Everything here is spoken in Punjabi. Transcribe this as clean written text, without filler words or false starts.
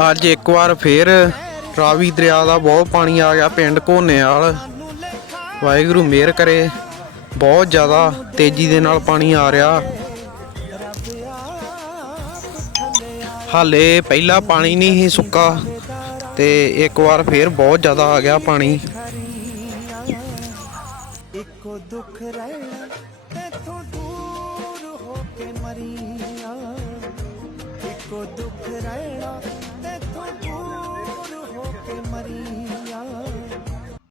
ਅੱਜ ਇੱਕ ਵਾਰ ਫੇਰ ਰਾਵੀ ਦਰਿਆ ਦਾ ਬਹੁਤ ਪਾਣੀ ਆ ਗਿਆ ਪਿੰਡ ਘੋਨੇਵਾਲ। ਵਾਹਿਗੁਰੂ ਮਿਹਰ ਕਰੇ। ਬਹੁਤ ਜ਼ਿਆਦਾ ਤੇਜ਼ੀ ਦੇ ਨਾਲ ਪਾਣੀ ਆ ਰਿਹਾ। ਹਾਲੇ ਪਹਿਲਾ ਪਾਣੀ ਨਹੀਂ ਸੀ ਸੁੱਕਾ ਤੇ ਇੱਕ ਵਾਰ ਫੇਰ ਬਹੁਤ ਜ਼ਿਆਦਾ ਆ ਗਿਆ ਪਾਣੀ। ਇੱਕੋ ਦੁੱਖ ਰਹਿਣਾ